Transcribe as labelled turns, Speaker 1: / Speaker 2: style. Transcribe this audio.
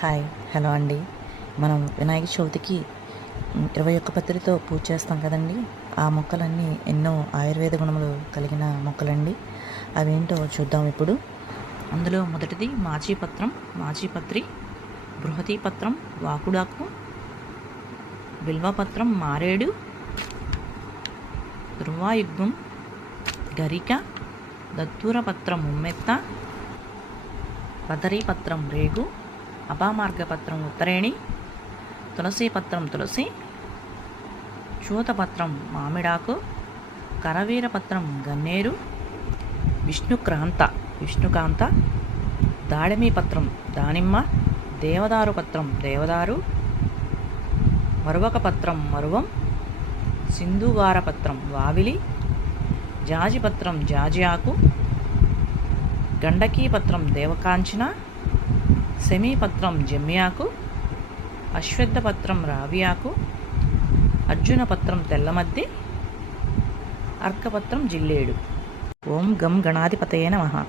Speaker 1: Hi hello అండి. మనం వినాయక చవితికి ఇరవై ఒక్క పత్రితో పూజ చేస్తాం కదండి. ఆ మొక్కలన్నీ ఎన్నో ఆయుర్వేద గుణములు కలిగిన మొక్కలండి. అవేంటో చూద్దాం ఇప్పుడు. అందులో మొదటిది మాచీపత్రం మాచీపత్రి బృహతీపత్రం వాకుడాకు బిల్వపత్రం మారేడు ధృవాయుగ్మం గరిక దత్తూరపత్రం ఉమ్మెత్త పదరీపత్రం రేగు అపామార్గపత్రం ఉత్తరేణి తులసీపత్రం తులసి చూతపత్రం మామిడాకు కరవీరపత్రం గన్నేరు విష్ణుక్రాంత విష్ణుకాంత దాడిమి పత్రం దానిమ్మ దేవదారు పత్రం దేవదారు మరువక పత్రం మరువం సింధువార పత్రం వావిలి జాజిపత్రం జాజి ఆకు గండకీ పత్రం దేవకాంచన శమీపత్రం జమ్యాకు అశ్వత్థ రావ్యాకు అర్జునపత్రం తెల్లమద్ది అర్కపత్రం జిల్లేడు. ఓం గం గణాధిపతయే నమ.